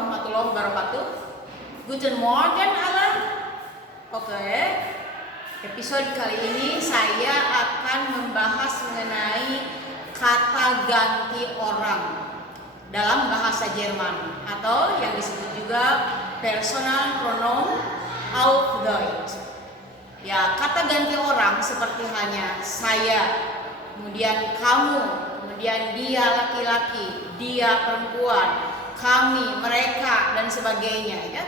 warahmatullahi wabarakatuh. Guten Morgen alle. Oke. Episode kali ini saya akan membahas mengenai kata ganti orang dalam bahasa Jerman atau yang disebut juga personal pronoun auf Deutsch. Ya, kata ganti orang seperti hanya saya, kemudian kamu, kemudian dia laki-laki, dia perempuan, kami, mereka, dan sebagainya ya.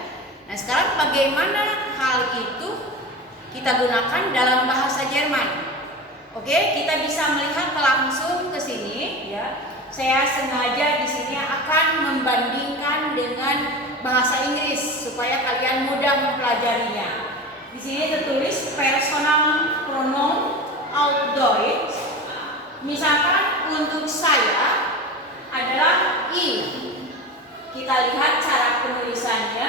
Nah, sekarang bagaimana hal itu kita gunakan dalam bahasa Jerman? Oke, kita bisa melihat langsung ke sini ya. Saya sengaja di sini akan membandingkan dengan bahasa Inggris supaya kalian mudah mempelajarinya. Di sini tertulis personal pronoun auf Deutsch. Misalkan untuk saya adalah ich. Kita lihat cara penulisannya.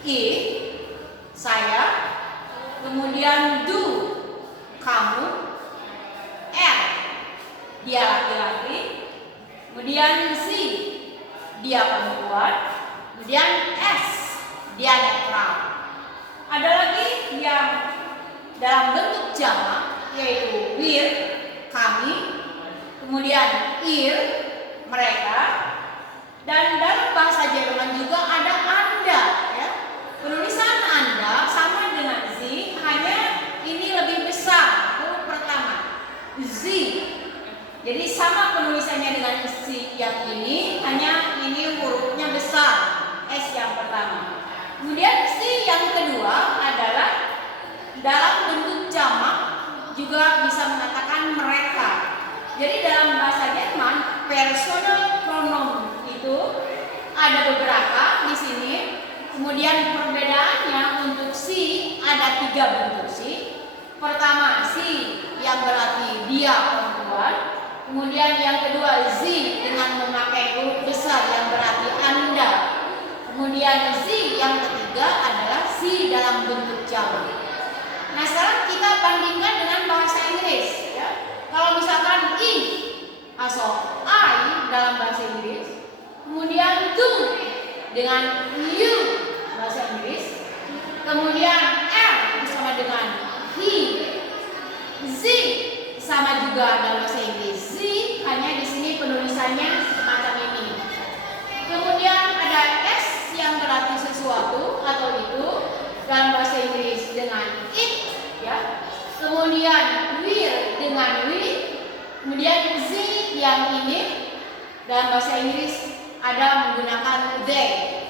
Ich, saya, kemudian du, kamu, er, dia laki-laki, kemudian sie, dia perempuan, kemudian s, dia netral. Ada lagi yang dalam bentuk jamak yaitu wir, kami, kemudian ihr, mereka, dan dalam bahasa Jerman juga ada anda ya. Penulisan anda sama dengan sie, hanya ini lebih besar huruf pertama sie. Jadi sama penulisannya dengan sie yang ini, hanya ini hurufnya besar s yang pertama. Kemudian sie yang kedua adalah dalam bentuk jamak juga bisa mengatakan mereka. Jadi dalam bahasa Jerman personal pronoun itu ada beberapa di sini. Kemudian perbedaannya untuk sie ada 3 bentuk sie. Pertama sie yang berarti dia perempuan. Kemudian yang kedua sie dengan memakai huruf besar yang berarti anda. Kemudian sie yang ketiga adalah sie dalam bentuk jamak. Nah, sekarang kita bandingkan dengan bahasa Inggris ya. Kalau misalkan ich atau I dalam bahasa Inggris, kemudian du dengan you bahasa Inggris, kemudian er sama dengan he, sie sama juga dalam bahasa Inggris. Sie hanya di sini penulisannya semacam ini. Kemudian ada s yang berarti sesuatu atau itu dalam bahasa Inggris dengan it ya. Kemudian wir dengan we. Kemudian sie yang ini dalam bahasa Inggris ada menggunakan they.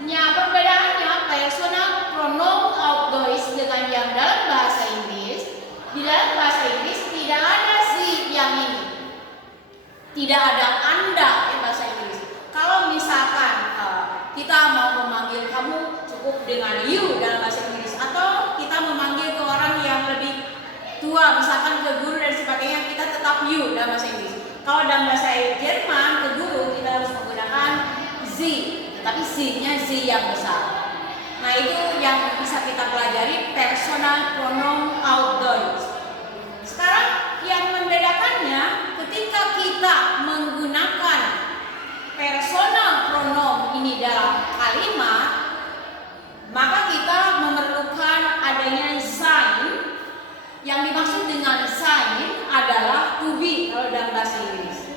Nah, perbedaannya personal pronoun auf Deutsch dengan yang dalam bahasa Inggris. Di dalam bahasa Inggris tidak ada sie yang ini. Tidak ada anda di bahasa Inggris. Kalau misalkan kita mau memanggil kamu cukup dengan you dalam bahasa Inggris, atau kita memanggil ke orang yang lebih tua, misalkan ke guru dan sebagainya, kita tetap you dalam bahasa Inggris. Kalau dalam bahasa Jerman ke guru kita harus menggunakan sie, tapi sie-nya sie yang besar. Nah, itu yang bisa kita pelajari personal pronoun auf Deutsch. Sekarang yang membedakannya ketika kita menggunakan personal pronoun ini dalam kalimat, maka kita memerlukan adanya sign. Yang dimaksud dengan sign adalah to be kalau dalam bahasa Inggris.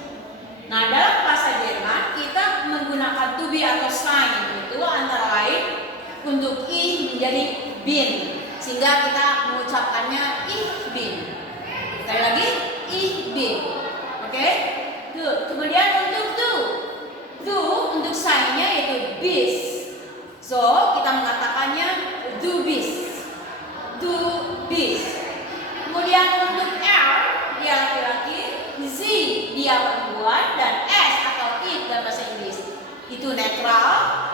Nah, dalam bahasa Jerman kita menggunakan to be atau sign itu antara lain untuk ich menjadi bin, sehingga kita mengucapkannya ich bin. Sekali lagi ich bin. Oke? Kemudian untuk do untuk sign-nya yaitu bis. So, kita mengatakannya du bist. Du bist. Kemudian untuk er, dia laki-laki, sie, dia perempuan, dan s atau it dalam bahasa Inggris itu netral.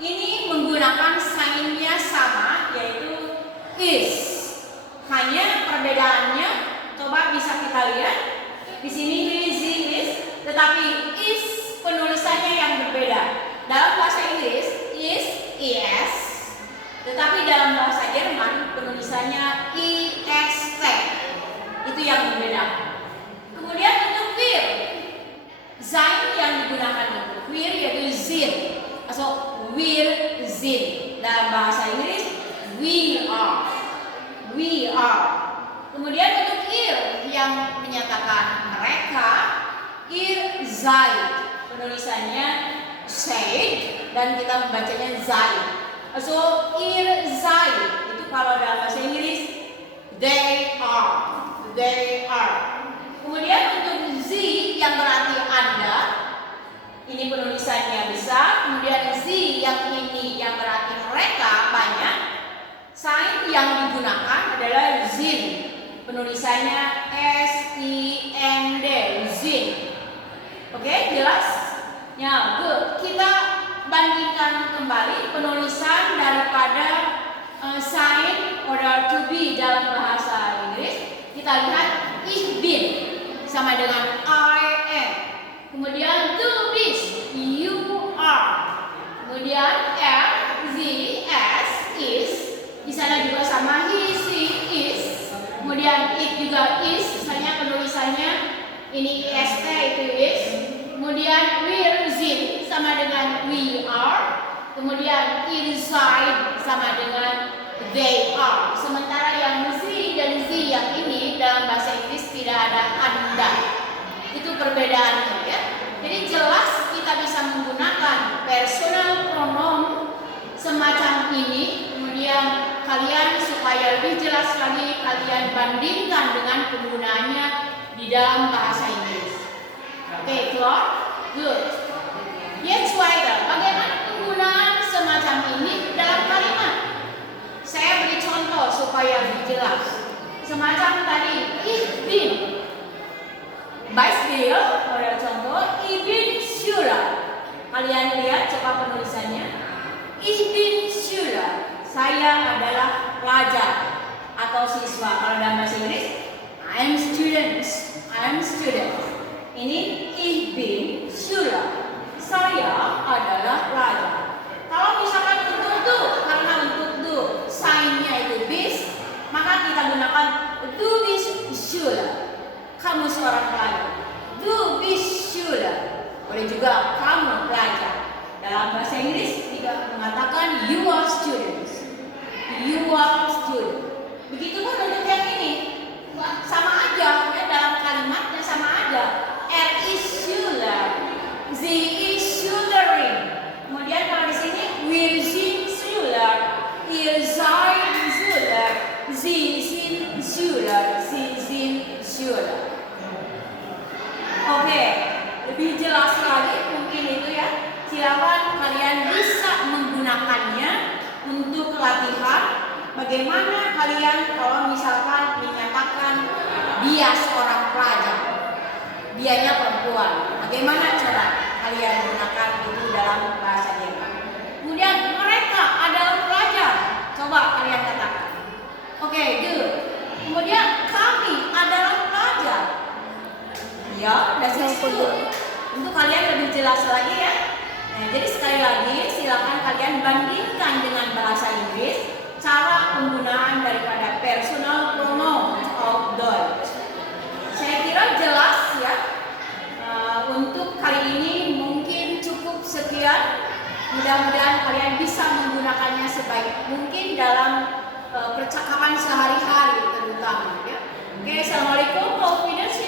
Ini menggunakan sign-nya sama, yaitu is. Hanya perbedaannya, coba bisa kita lihat di sini sie is, tetapi is penulisannya yang berbeda. Dalam bahasa Inggris is, tetapi dalam bahasa Jerman penulisannya ist. Itu yang berbeda. Kemudian untuk wir, sign yang digunakan untuk wir yaitu sind. Atau Zin. Dalam bahasa Inggris, we are. We are. Kemudian untuk ihr yang menyatakan mereka, ihr seid. Penulisannya seid dan kita membacanya seid. So ihr seid itu kalau dalam bahasa Inggris they are. They are. Kemudian untuk sie yang berarti Anda, ini penulisannya besar. Kemudian sie yang ini yang berarti mereka banyak. Sign yang digunakan adalah zin. Penulisannya S-I-N-D, zin. Oke, jelas? Ya, good. Kita bandingkan kembali penulisan daripada sign order to be dalam bahasa Inggris. Kita lihat ich bin sama dengan I am. Kemudian du bist, you are. Kemudian er, sie, es, is. Di sana juga sama he, she, is. Kemudian it juga is, misalnya penulisannya ini ist itu is. Kemudian wir sind sama dengan we are. Kemudian inside sama dengan they are. Sementara yang sie dan sie yang ini dalam bahasa Inggris tidak ada anda. Itu perbedaannya ya. Jadi jelas kita bisa menggunakan personal pronoun semacam ini. Kemudian kalian supaya lebih jelas lagi kalian bandingkan dengan penggunaannya di dalam bahasa Inggris. Oke, keluar? Good. Jetzt weiter. Bagaimana penggunaan semacam ini dalam kalimat? Saya beri contoh supaya lebih jelas. Semacam tadi, ich bin. Beispiel, ada contoh, ich bin Schüler. Kalian lihat coba penulisannya. Ich bin Schüler. Saya adalah pelajar atau siswa. Kalau dalam bahasa Inggris, I'm student. I'm student. Ini ich bin Schüler. Saya adalah pelajar. Kalau misalkan untuk du, karena untuk du sign-nya itu bis, maka kita gunakan du bist Schüler. Kamu seorang pelajar. Du bist Schüler. Boleh juga kamu pelajar. Dalam bahasa Inggris tidak mengatakan you are students. You are student. Begitu pun untuk yang ini sama aja ya, dalam kalimatnya sama aja. Er is Schüler, sie is Schülerin. Kemudian kalau di sini wir sind Schüler, ihr seid Schüler, sie sind Schüler, sie sind Schüler. Oke, lebih jelas lagi mungkin itu ya. Silakan kalian bisa menggunakannya untuk latihan. Bagaimana kalian kalau misalkan dinyatakan dia seorang pelajar, dianya perempuan, bagaimana coba kalian gunakan itu dalam bahasa Jerman. Kemudian mereka adalah pelajar, coba kalian katakan. Oke, good. Kemudian kami adalah pelajar. Ya, dan untuk kalian lebih jelas lagi ya. Nah, jadi sekali lagi silakan kalian bandingkan dengan bahasa Inggris cara penggunaan daripada personal pronoun of Deutsch. Saya kira jelas ya. Untuk kali ini mungkin cukup sekian. Mudah-mudahan kalian bisa menggunakannya sebaik mungkin dalam percakapan sehari-hari terutama ya. Oke, assalamualaikum. Auf Wiedersehen.